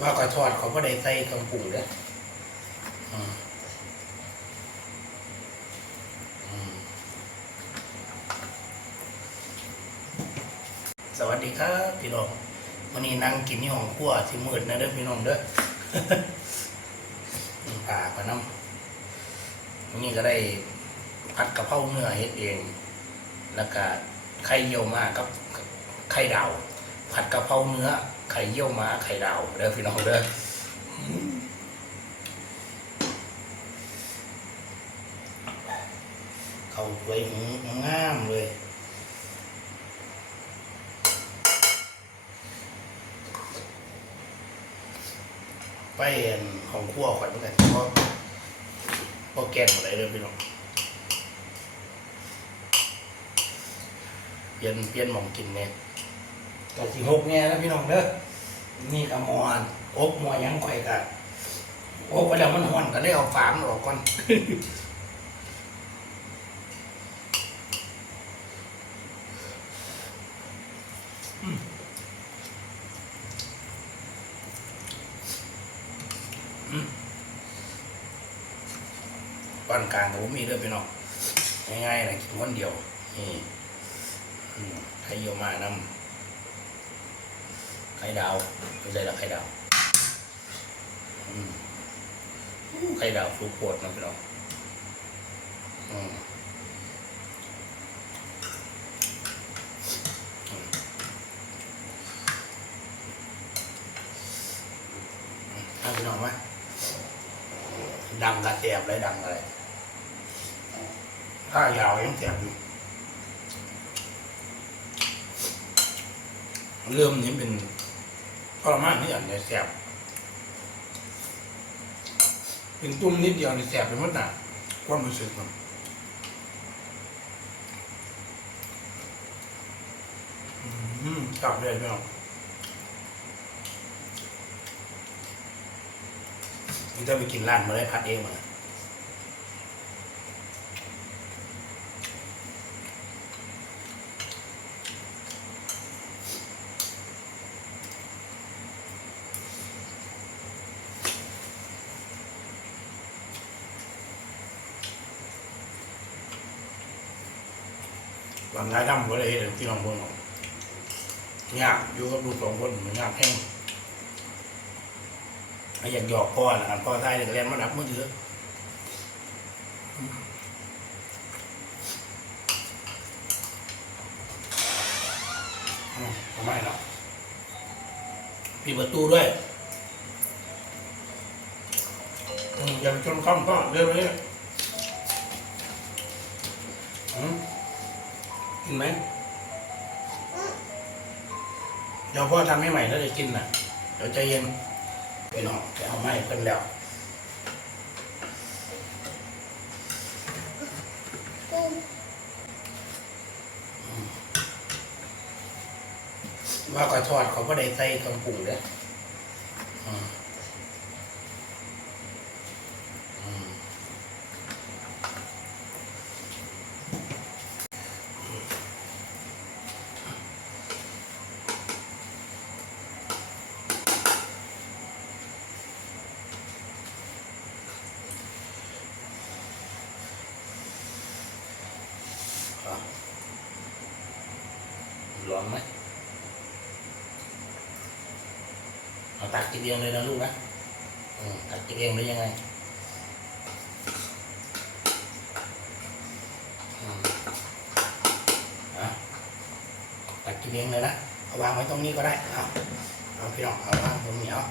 ว่าก็ทอดเขาก็ได้ใส่เครื่งปรุงเด้อสวัสดีครับพี่น้องวันนี้นั่งกินที่ห้องครัวที่มืดนะเด้อพี่น้องเด้อปลาปลาน้ำวันนี้ก็ได้ผัดกะเพราเนื้อเฮ็ดเอง แล้วก็ไข่เยี่ยวมากับไข่ดาวผัดกะเพราเนื้อ ไข่เยี่ยวม้าไข่ดาวเด้อพี่น้องเด้อเขาสวยหูงามเลยไปของครัวข่อยเหมือนกันเพราะเพราะแกงอะไรเลยพี่น้องเปลี่ยนเปลี่ยนมองกินเนี่ย กะสิหกเนี่ยนะพี่น้องเด้อนี่กะหมอนอบมอยังข่อยกะอบไปแล้วมันห่อนก็เลยเอาฝามออกก่อนปานกลางก็บ่มีเด้อพี่น้องง่ายๆนะกินคนเดียวนี่อืมไข่เยี่ยมานำ ข่ดาวไม่ใช่ละไข่ดาวไข่ดาวฟูโคตรนะพี่น้องอืมอืมเอาพี่น้องมาดังกระแสบเลยดังอะไรถ้ายาวยังแสบอยู่เริ่มนี้เป็น ทรมานนี่อย่างเนี่ยแสบเป็นตุ้มนิดเดียวนี่แสบไปหมดน่ะความรู้สึกมันอืมจับเลยพี่น้องนี่ถ้าไปกินร้านมาได้พัดเองมา หลังท้ายดำก็เลยเห็นที่ลองพงยากอยู่กับลูกสองคนมันยากแห้งอยากหยอกพ่อนะครับพ่อไทยเด็กเรียนมาดับมือถืออืมทำไมเนาะปิดประตูด้วยอย่าไปชนข้อมพ่อเรื่องนี้อืม กินไหมเดี๋ยวพ่อทำให้ใหม่แล้วจะกินน่ะเดี๋ยวใจเย็นไปน้องจะเอาไม้เพิ่นแล้วว่าก็ทอดเขาก็ได้ใส่เครื่องปรุงเด้ออืมอืม อะร้อนไหม เอาตักกินเองเลยนะลูกนะตักกินเองได้ยังไงตักกินเองเลยนะเอาวางไว้ตรงนี้ก็ได้เอาเอาพี่น้องเอาวางตรงนี้เอา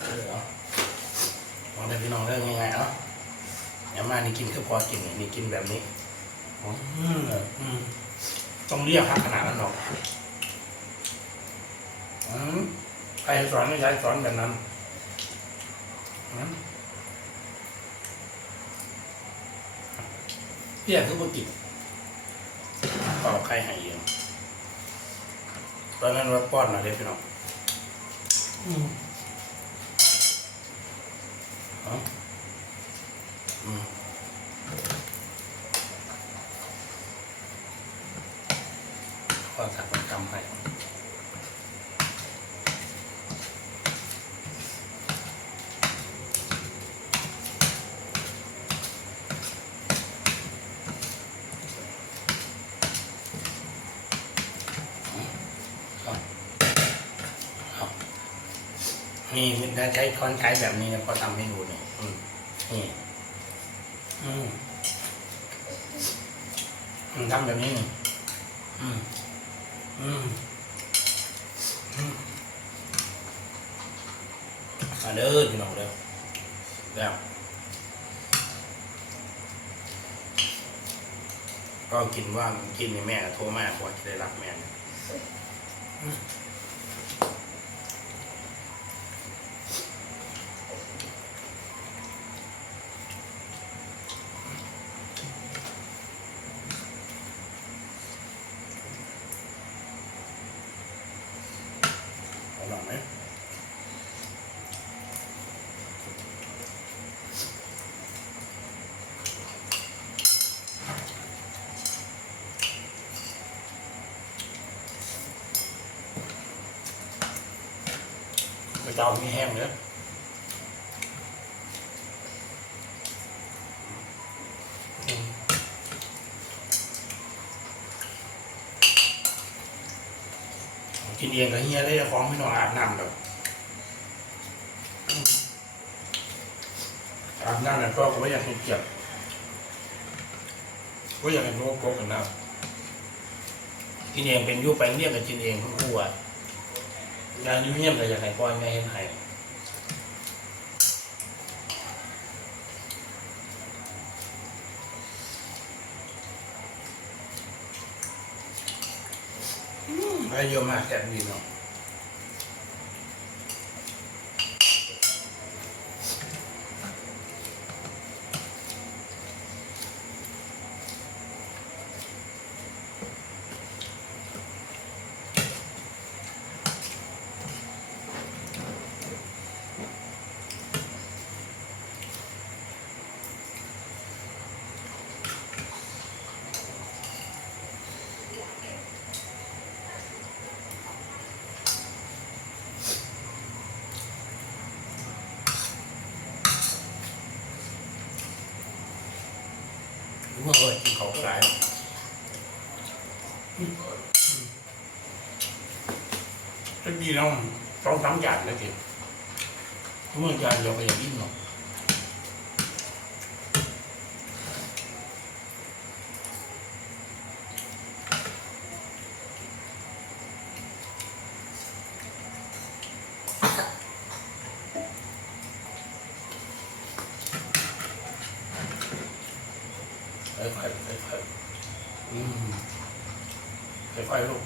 เออเอาลองได้พี่น้องเรื่องยังไงเนาะอย่ามานี่กินคือพอกินนี่กินแบบนี้ อืมอืม ต้องเรียกครับขนาดนั้นหรอกอืมใครสอนไม่ใช้สอนแบบนั้นอืมเรียกคือปกติขอใครให้เองตอนนั้นว่าป้อนมาเลยพี่น้องอืมเอาอืมำให้เอาเอานี่มันจะใช้ช้อนใช้แบบนี้นะพอทำให้ดูเนี่ยอืมนี่ อืมทำแบบนี้นี่อืม มอืมมาเด้อพี่น้องเด้อแล้วก็กินว่ากินในแม่โทรมากกว่าจะได้รับแม่เนี่ยอืมเอาหน่อยไหม ไม่ต้องมีแห้งเนอะอืมกินเองกับเฮียได้ฟ้องไม่ต้องอาบน้ำแบบอาบน้ำเนี่ยก็ไม่อยากให้เจ็บก็อยากให้โรคโกกันน้ำกินเองเป็นยุไปเรียกกับกินเองทั้งคู่อะ งานอยุ่เงียบเลยอยากให้ก้อนไม่ให้ใครได้เยอะมากแซ่บดีเนาะ เมื่อเอ้ยกินของหลายถ้าดีแล้วสองสามจานแล้วกินเมื่อจานเราก็ยังอิ่มหรอกค่อยๆค่อย ๆอืมค่อยๆลูก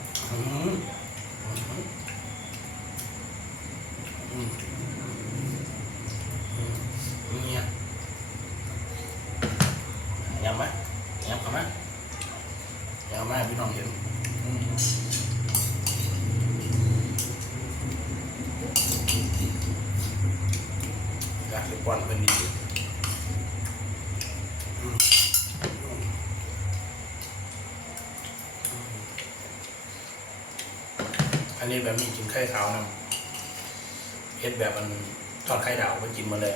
เนี่ยยำไหมยำเข้าไหมยำไหมพี่น้องเห็นอือยากจะป้อนเป็นดีอืม อั นนี้แบบมีกินไข่ขาวนะเฮ็ดแบบมันทอดไข่ดาวไปกินมาเลย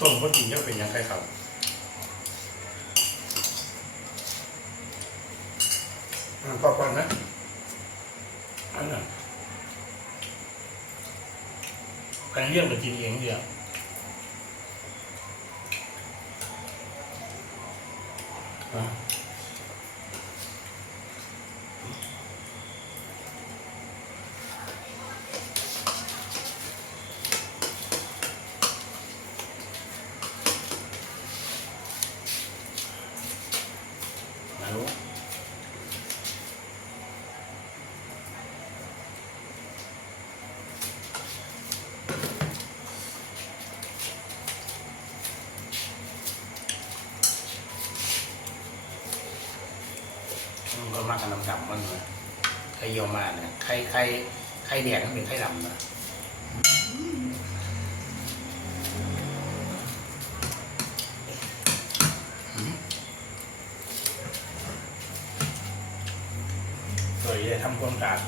ต้มก็กินจะเป็นยังไข่ขาวอ่าพอก่อนนะอันนั้นไปเรียกมากินเองเดียวอ่า ใครยี่ยมาเนี่ยใครใครใครแดงมันเป็นใครดำนะสวยเลยทำความสะอาด